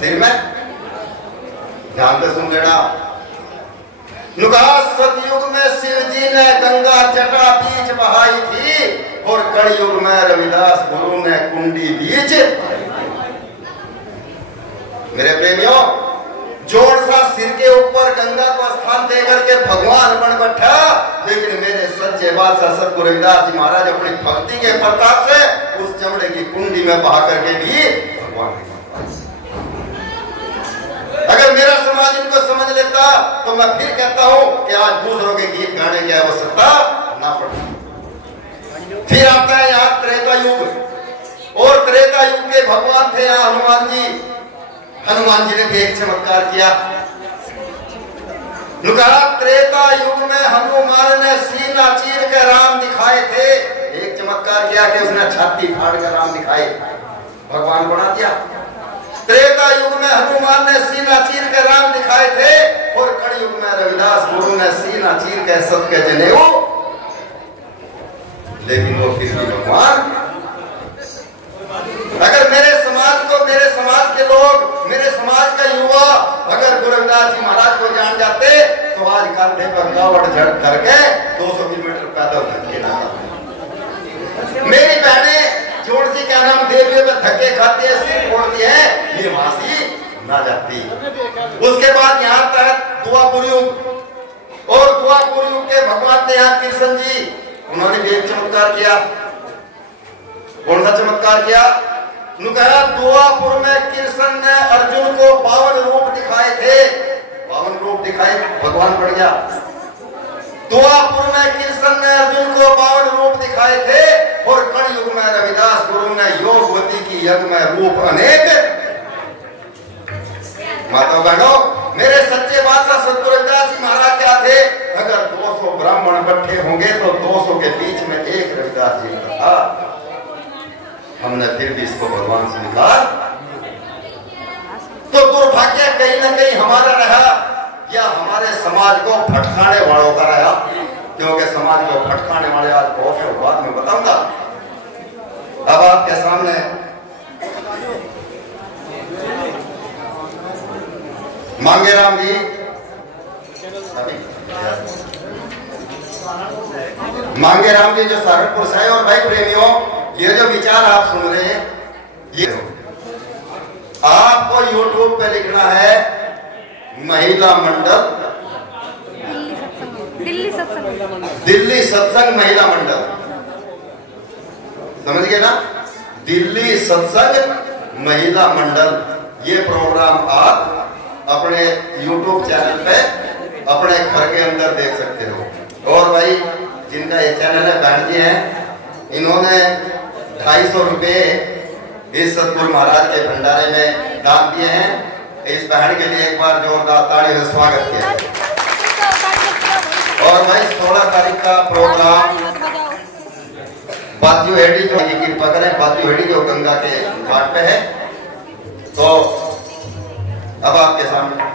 सिर में ध्यान से सुन लेना। सतयुग में शिव जी ने गंगा जटा बीच बहाई थी और कलयुग में रविदास गुरु ने कुंडी बीच। मेरे प्रेमियों, जोड़ सा सिर के ऊपर गंगा को स्थान देकर के भगवान बन बैठा, लेकिन मेरे सच्चे बादशाह सतगुरु रविदास जी महाराज अपनी भक्ति के प्रताप से उस चमड़े की कुंडी में बहा करके भी भगवान। अगर मेरा समाज इनको समझ लेता तो मैं फिर कहता हूं कि आज दूसरों के गीत गाने की आवश्यकता ना पड़ती। फिर आता है यहाँ त्रेता युग, और त्रेता युग के भगवान थे यहाँ हनुमान जी। हनुमान जी ने भी एक चमत्कार किया। त्रेता युग में हनुमान ने सीना चीर के राम दिखाए थे। एक चमत्कार किया कि उसने छाती फाड़ कर राम दिखाए, भगवान बना दिया। त्रेता युग में हनुमान ने सीना चीर के राम दिखाए थे और कलयुग में रविदास गुरु ने सीना चीर के सत्य जनेऊ, लेकिन वो फिर भी भगवान। अगर मेरे समाज को, मेरे समाज के लोग, मेरे समाज का युवा अगर गुरु रविदास जी महाराज को जान जाते तो आज कांधे पर कावड़ झड़ करके 200 किलोमीटर पैदल धक्के ना खाते। मेरी बहनें जोड़ सी क्या नाम देवियों में धक्के खाती है, सिर फोड़ती है, ये मासी ना जाती। उसके बाद यहाँ तक दुआपुर युग, और दुआपुर युग के भगवान थे यहाँ कृष्ण जी। उन्होंने भी एक चमत्कार किया। कौन सा चमत्कार किया? दुआपुर में कृष्ण ने अर्जुन को 52 रूप दिखाए थे। 52 रूप दिखाए, भगवान बढ़ गया। दुआपुर में कृष्ण ने अर्जुन को 52 रूप दिखाए थे और कलयुग में रविदास गुरु ने योगवती की यज्ञ में रूप अनेक। माता बहनों, मेरे सच्चे बादशाह सतगुरु रविदास जी महाराज क्या थे? अगर 200 ब्राह्मण इकट्ठे होंगे तो 200 के बीच में एक रविदास जी का था। हमने फिर भी इसको भगवान स्वीकार, तो दुर्भाग्य कहीं ना कहीं हमारा रहा या हमारे समाज को भटकाने वालों का रहा, क्योंकि समाज को भटकाने वाले आज बहुत है, बाद में बताऊंगा। अब आपके सामने मांगेराम जी, मांगेराम जी जो सहारनपुर से है। और भाई प्रेमियों, ये जो विचार आप सुन रहे हैं, ये आपको YouTube पे लिखना है महिला मंडल, दिल्ली सत्संग महिला मंडल, समझ गए ना? दिल्ली सत्संग महिला मंडल। ये प्रोग्राम आप अपने YouTube चैनल पे अपने घर के अंदर देख सकते हो। और भाई जिनका ये चैनल है, बहन जी हैं, इन्होंने 250 रुपये इस सतगुरु महाराज के भंडारे में दान दिए हैं। इस बहन के लिए एक बार जोरदार ताली से स्वागत किया। और भाई 16 तारीख का प्रोग्राम बाजू हेडी, जो कृपा करें, बाजू हेडी जो गंगा के घाट पे है। तो अब आपके सामने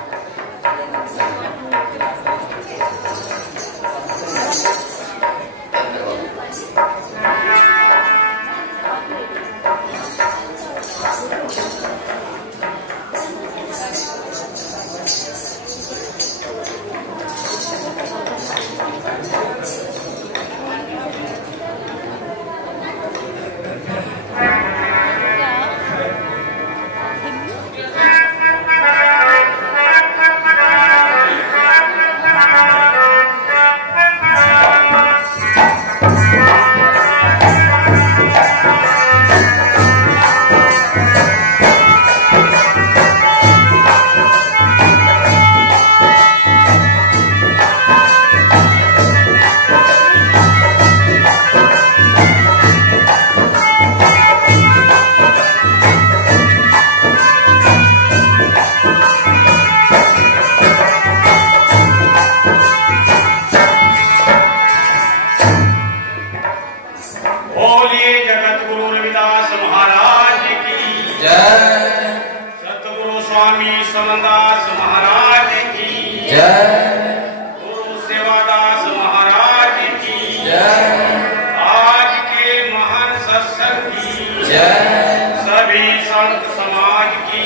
सभी संत संत समाज की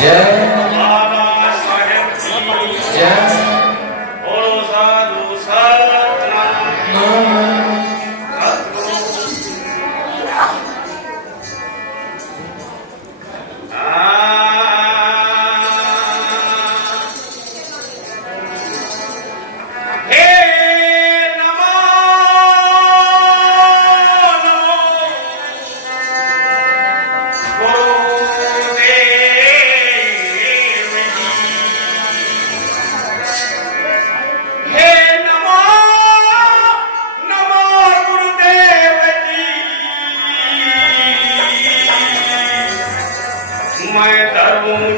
जय, बाबा साहेब की जय, बोलो साधु सतनाम।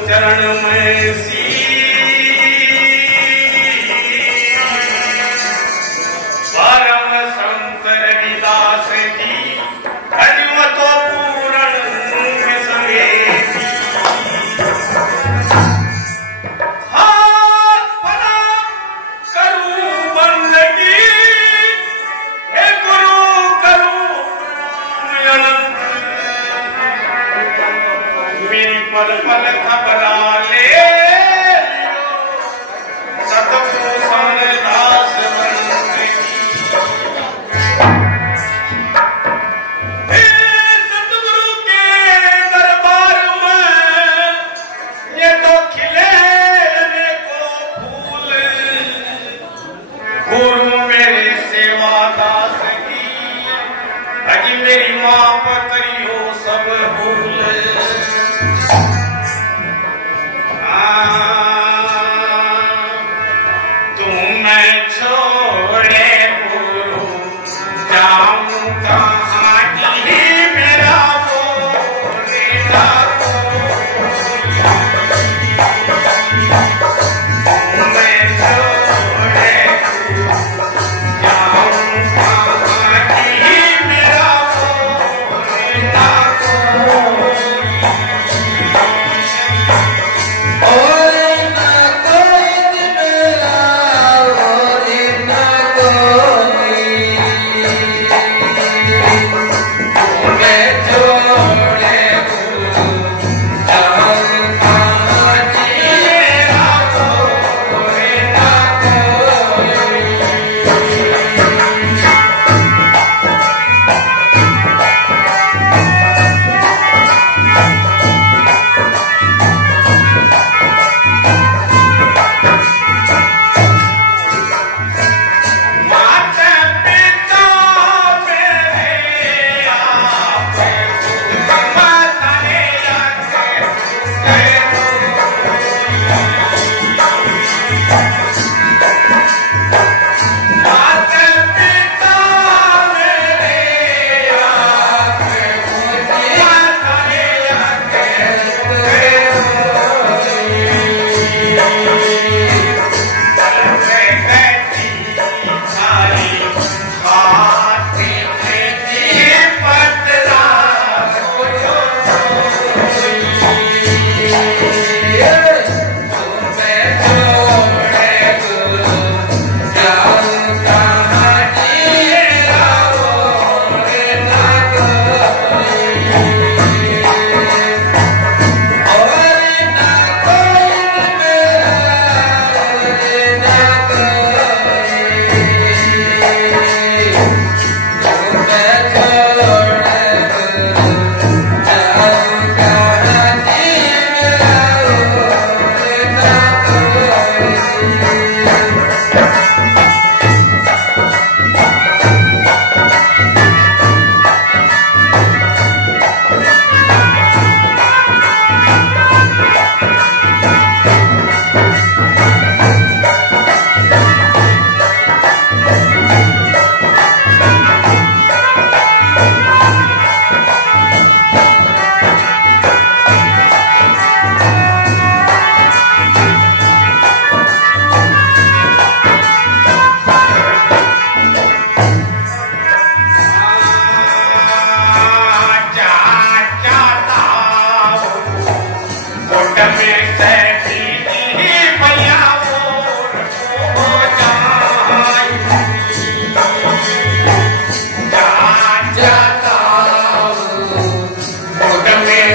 चरण में सी परम संत रविदास जी अजमतो पूरण समेती हाथ बना करूं बंदगी हे गुरु करूं अनंत मेरी पल पल खबरा ले सतगुरु समरदास बनते सतगुरु के दरबार में ये तो खिले को फूल गुरु मेरे सेवा दास की अजी मेरी माफ करियो सब भूल। तुम्हें छोड़े गुरु जाऊं कहाँ की मेरा बोलेगा तुम्हें छोड़े गुरु जाऊं कहाँ की मेरा बोलेगा जाता हूँ, मुझ में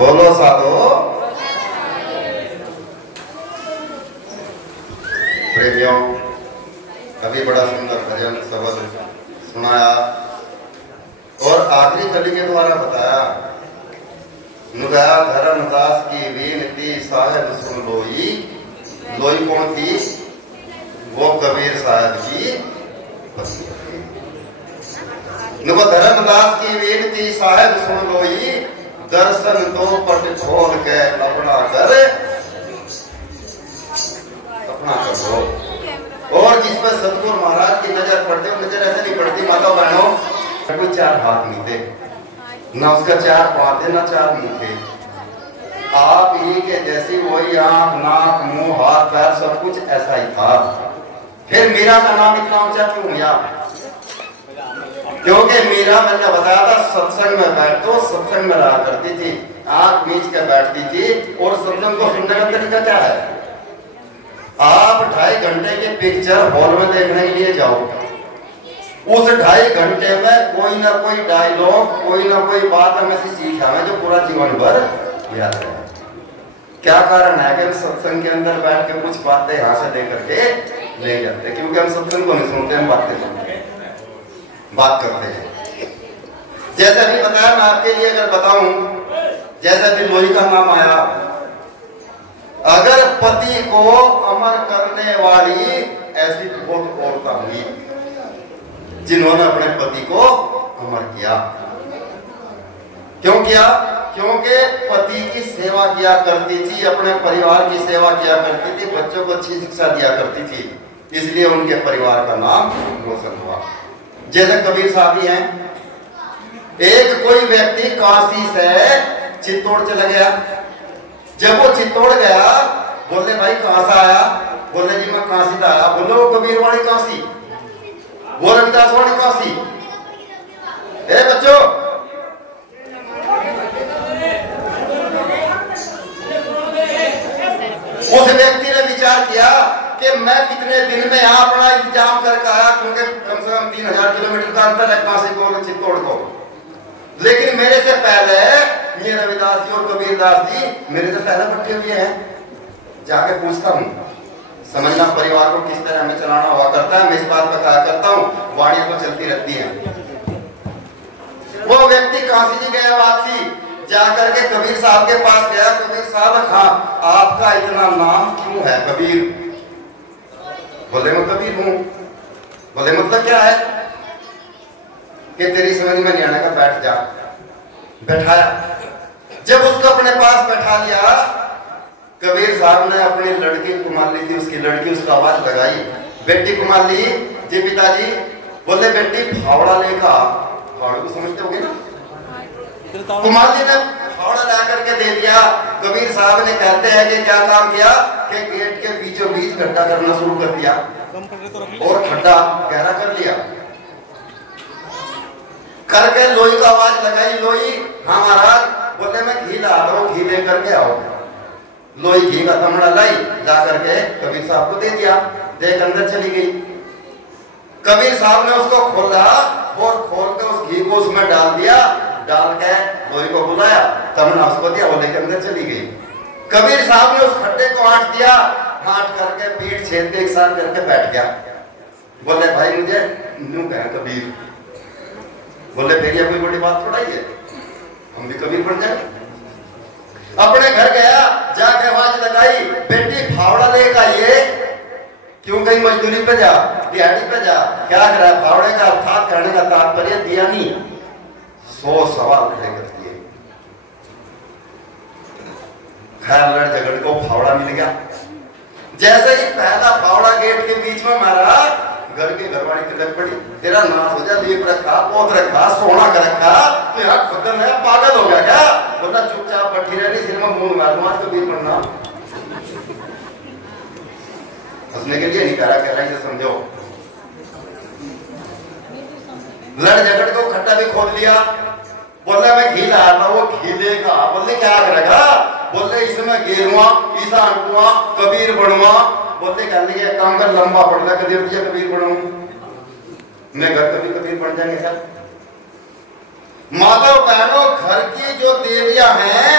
बोलो साधो। प्रेमियों, अभी बड़ा सुंदर भजन शब्द सुनाया और आखिरी कली के द्वारा बताया, नुगाया धर्मदास की वीनती साहेब सुन लोई। लोई कौन थी? वो कबीर साहब की पत्नी। नुगो धर्मदास की वीनती साहेब सुन लोई, दर्शन दो पट खोल के अपना कर दो। और जिस पर सतगुरु महाराज की नजर पड़ती, नजर ऐसे नहीं पड़ती माता बहनों, कोई चार हाथ नहीं थे, ना उसका चार पांव थे, ना चार मुंह थे। आप ही के जैसी वही आंख, नाक, मुंह, हाथ, पैर सब कुछ ऐसा ही था। फिर मीरा का नाम इतना ऊंचा क्यों हुआ? क्योंकि मीरा, मैंने बताया था, सत्संग में बैठो, सत्संग में रहा करती थी, आंख मीच के बैठती थी। और सत्संग को सुनने का तरीका क्या है? आप 2.5 घंटे के पिक्चर हॉल में देखने के लिए जाओ, उस 2.5 घंटे में कोई ना कोई डायलॉग, कोई ना कोई बात हमें से सीख हमें जो पूरा जीवन भर याद है। क्या कारण है कि हम सत्संग के अंदर बैठ के कुछ बातें यहाँ से लेकर के ले जाते? क्योंकि हम सत्संग को नहीं सुनते, हम बातें सुनते हैं, बात करते हैं। जैसे अभी बताया, मैं आपके लिए अगर बताऊं, जैसे अभी लोई का नाम आया, अगर पति को अमर करने वाली ऐसी बहुत औरतें हुई जिन्होंने अपने पति को अमर किया। क्यों किया? क्योंकि पति की सेवा किया करती थी, अपने परिवार की सेवा किया करती थी, बच्चों को अच्छी शिक्षा दिया करती थी, इसलिए उनके परिवार का नाम रोशन हुआ। जैसे कबीर साहब हैं, एक कोई व्यक्ति काशी से चित्तौड़ चला गया। जब वो चित्तौड़ गया, बोले भाई कहां से आया? बोले जी मैं काशी से आया। बोले वो कबीरवाड़ी काशी, वो रविदास वाली काशी। ए बच्चों, उस व्यक्ति ने विचार किया कि मैं कितने दिन में यहाँ अपना इंतजाम करके आया, क्योंकि कम से कम 3000 किलोमीटर का अंतर है काशी को और चित्तौड़ को। लेकिन मेरे से पहले ये रविदास जी और कबीरदास जी मेरे से पहले बैठे हुए हैं। जाके पूछता हूँ, समझना परिवार को किस तरह हमें चलाना हुआ करता है। मैं इस बात पर कहा करता हूँ, वाणियां तो चलती रहती हैं। वो व्यक्ति काशी जी गया, वापसी जाकर के कबीर साहब के पास गया। कबीर साहब, हाँ आपका इतना नाम क्यों है कबीर? बोले मैं कबीर हूँ। बोले मतलब क्या है? कि तेरी समझ में नहीं आने का, बैठ जा। बैठाया। जब उसको अपने पास बैठा लिया, कबीर साहब ने अपनी लड़की कुमारी थी, उसकी लड़की, उसका आवाज लगाई, बेटी कुमारी जी पिताजी। बोले बेटी फावड़ा लेगा। फावड़े को समझते होगे ना? कुमारी ने फावड़ा ला करके दे दिया। कबीर साहब ने कहते हैं कि क्या काम किया कि गेट के बीचों बीच गड्ढा करना शुरू कर दिया और खड्डा गहरा कर लिया। करके लोई का आवाज लगाई। लोई, हाँ महाराज। बोले मैं घी ला रहा हूँ, घी ले करके आओ। लोई घी का तमड़ा लाई, जा करके कबीर साहब को दे दिया। देख अंदर चली गई। कबीर साहब ने उसको खोला और खोल के उस घी को उसमें डाल दिया। डाल के लोई को बुलाया, तमड़ा उसको दिया, वो लेकर अंदर चली गई। कबीर साहब ने उस खड्डे को आंट दिया। आंट करके पीठ छेद के एक साथ करके बैठ गया। बोले भाई मुझे यूं कहे कबीर। बोले फिर ये कोई बड़ी बात थोड़ा ही है, हम भी कबीर बन जाए। अपने घर गया, जाके आवाज लगाई, बेटी फावड़ा लेकर आइए। क्यों कहीं मजदूरी पे जा, दिहाड़ी पे जा, क्या करा? फावड़े का अर्थात करने का तात्पर्य दिया नहीं। 100 सवाल खड़े करती है। खैर लड़ झगड़ को फावड़ा मिल गया। जैसे ही पहला फावड़ा गेट के बीच में मारा, घर के घरवाली तिलक पड़ी। तेरा नाश हो जा, दीप रखा, पोत रखा, सोना का रखा, तो यार बदल है, पागल हो गया क्या? बोला चुपचाप बैठी रहनी, सिर में मुंह मार दूंगा, कबीर बनना। हंसने के लिए नहीं कह रहा इसे समझो। लड़ झगड़ को खट्टा भी खोल लिया। बोला मैं घी ला रहा हूँ, वो घी देगा। बोले क्या करेगा? बोले इसमें गेरुआ, ईसा अंटुआ, कबीर बनवा। बोलते कर लिए काम कर, लंबा पड़ता कभी कबीर बनूं मैं, घर कभी कबीर बन जाएंगे क्या? माता बहनों, घर की जो देवियां हैं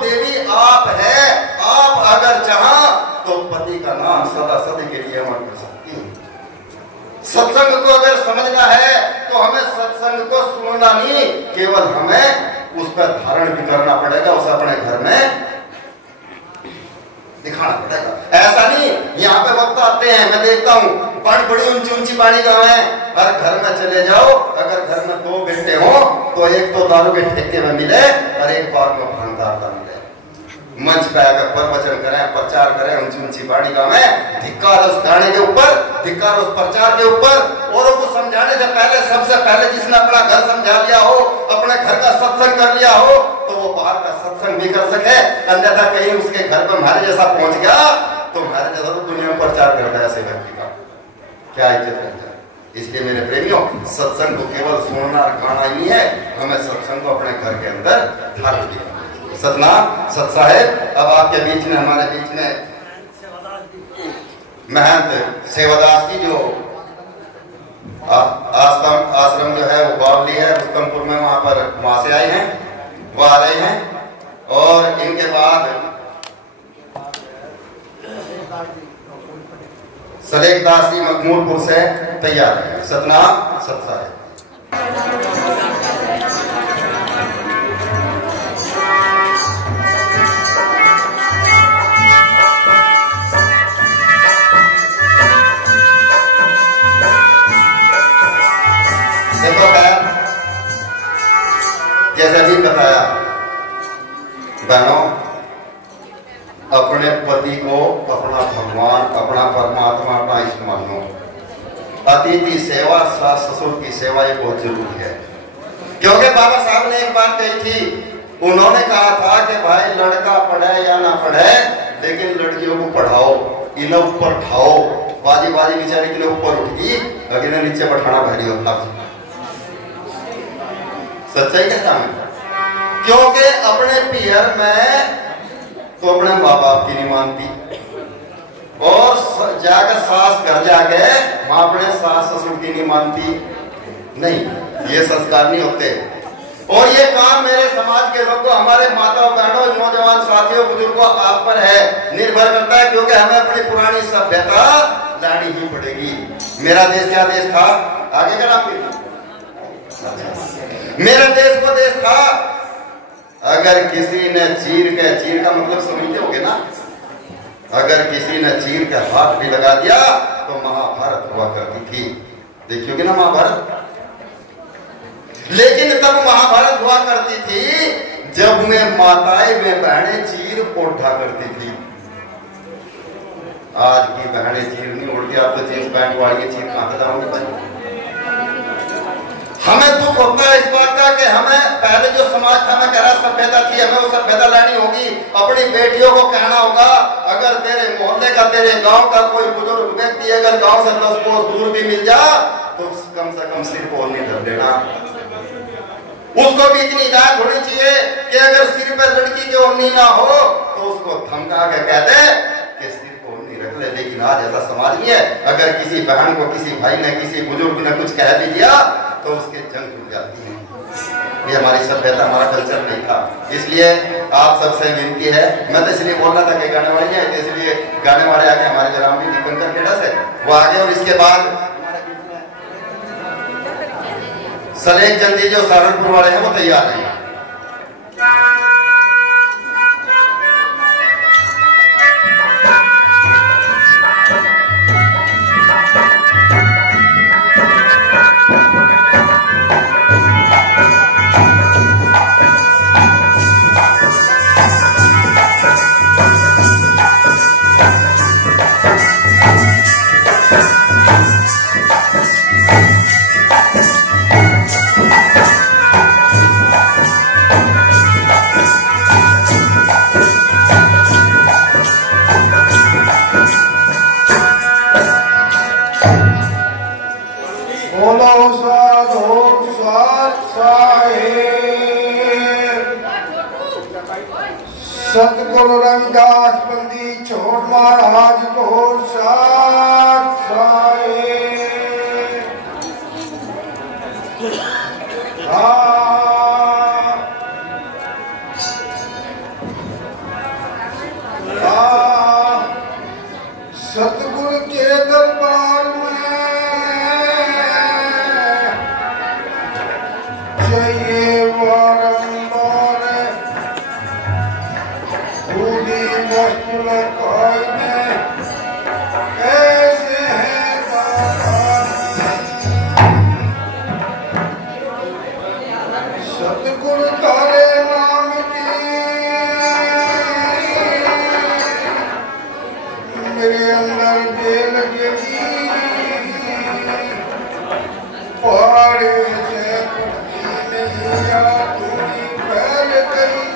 देवी आप है। आप अगर चाहा तो पति का नाम सदा सदी के लिए अमर कर सकती हैं। सत्संग को अगर समझना है तो हमें सत्संग को सुनना नहीं, केवल हमें उस पर धारण भी करना पड़ेगा, उसे अपने घर में दिखाना पड़ेगा। ऐसा नहीं यहाँ पे वक्त आते हैं, मैं देखता हूँ बड़ी ऊंची ऊंची पानी गाँव है, हर घर में चले जाओ, अगर घर में 2 बेटे हो तो एक तो दारू के ठेके में मिले और एक बार में भांगदार का मिले। मंच पे आकर प्रवचन करें, प्रचार करें, ऊंची ऊंची बाड़ी गावें, धिक्कार उस गाने के ऊपर, धिक्कार उस प्रचार के ऊपर। औरों को समझाने से पहले सबसे पहले जिसने अपना घर समझा लिया हो, अपने घर का सत्संग कर लिया हो, तो वो बाहर का सत्संग भी कर सके। अन्यथा कहीं उसके घर पर हमारे जैसा पहुंच गया तो हमारे जैसा तो दुनिया में प्रचार करता है ऐसे व्यक्ति का क्या इज्जत रहता है। इसलिए मेरे प्रेमियों, सत्संग को केवल सुनना और गाना ही नहीं है, हमें सत्संग को अपने घर के अंदर धारण किया। सतनाम सत साहेब, अब आपके बीच में, हमारे बीच में महंत सेवादास जी जो आश्रम जो है वो बावली है रुस्तमपुर में, वहां से आए हैं, वो आ रहे हैं। और इनके बाद सलेखदास जी मखमूरपुर से तैयार है। सतनाम सत साहेब। देखो जैसे भी बताया बहनों, अपने पति को अपना भगवान, अपना परमात्मा, अपना इष्ट मानो। अतिथि सेवा, सास ससुर की सेवा ये बहुत जरूरी है। क्योंकि बाबा साहब ने एक बात कही थी, उन्होंने कहा था कि भाई लड़का पढ़े या ना पढ़े, लेकिन लड़कियों को पढ़ाओ, इन्हें ऊपर ठाओ। बाजी बाजी बेचारी के लिए ऊपर उठगी, अगले नीचे बैठाना भारी होता। सच्चाई का काम है। क्योंकि अपने पियर में तो अपने माँ बाप की नहीं मानती, और जाकर सास घर जाके वहां अपने सास ससुर की नहीं मानती। नहीं, ये संस्कार नहीं होते। और ये काम मेरे समाज के लोगों, हमारे माता बहनों, नौजवान साथियों, बुजुर्गों, आप पर है, निर्भर करता है। क्योंकि हमें अपनी पुरानी सभ्यता लानी ही पड़ेगी। मेरा देश क्या देश था, आगे का नाम मेरा देश वो देश था, अगर किसी ने चीर का मतलब समझते होगे ना, अगर किसी ने चीर के हाथ भी लगा दिया तो महाभारत हुआ करती थी। देखियोगे ना महाभारत। लेकिन तब महाभारत हुआ करती थी जब में माताएं में बहनें चीर ओढ़ा करती थी। आज की बहनें चीर नहीं ओढ़ती, आप तो जींस पैंट वाली चीर कहां से लाओगे। हमें दुख होता है इस बात का कि हमें पहले जो समाज था, मैं कह रहा सभ्यता थी, हमें वो सभ्यता लानी होगी। अपनी बेटियों को कहना होगा, अगर तेरे मोहल्ले का, तेरे गांव का कोई बुजुर्ग व्यक्ति अगर गांव से 10 कोस दूर भी मिल जा तो कम से कम सिर को नहीं धर देना। उसको भी इतनी हिदायत होनी चाहिए कि अगर सिर पर लड़की की ओढ़नी ना हो तो उसको धमका के कह दे कि सिर को ओढ़नी रख ले। लेकिन आज ऐसा समाज नहीं है। अगर किसी बहन को, किसी भाई ने, किसी बुजुर्ग ने कुछ कह भी दिया तो उसके जंग टूट जाती है। ये हमारी सभ्यता, हमारा कल्चर नहीं था। इसलिए आप सबसे विनती है, मैं तो इसलिए बोल रहा था कि गाने वाले हैं, इसलिए गाने वाले आगे, हमारे जराम भी दीपंकर खेड़ा से वो आगे, और इसके बाद सलेख जल्दी जो सहारनपुर वाले हैं वो तैयार हैं। सतगुरु रविदास बंदी छोड़ महाराज को साथ साए। सतगुरु तारे नाम की मेरे अंदर जेल लगी पहाड़े से पड़ती नहीं या पूरी फैल गई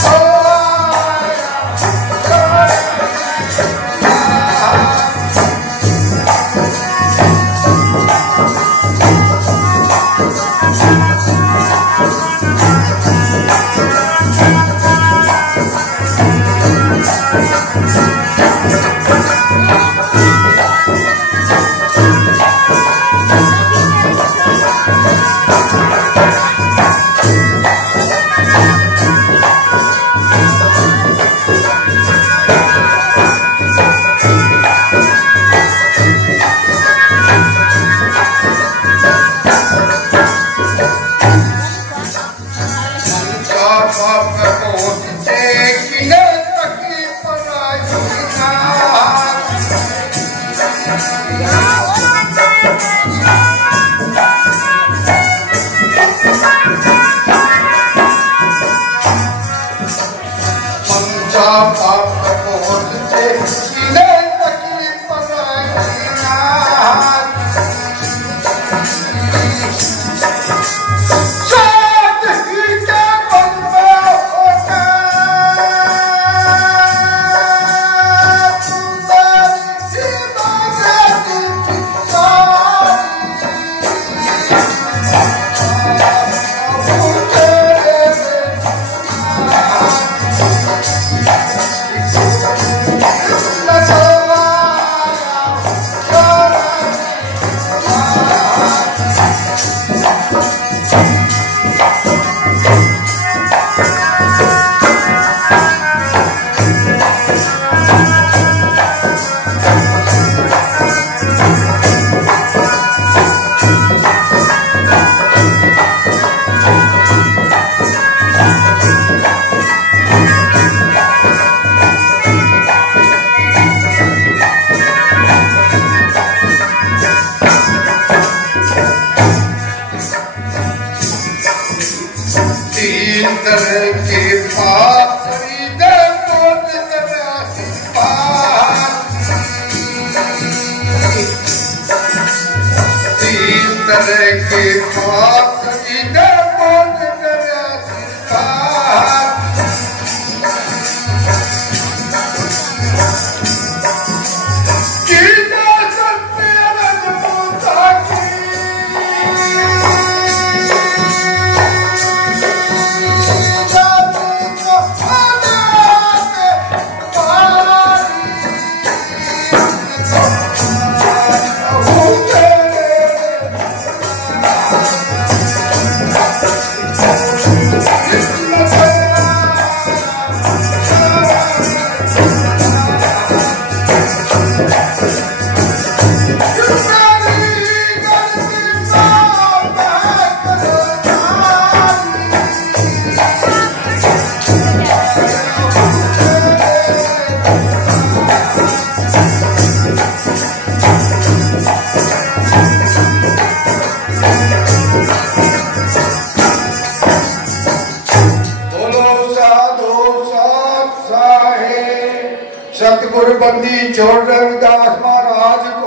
Oh पाप कोटते किने तकी पराई मनसा पाप कोटते किने तकी पराई सतगुरु बंदी छोड़ रविदास महाराज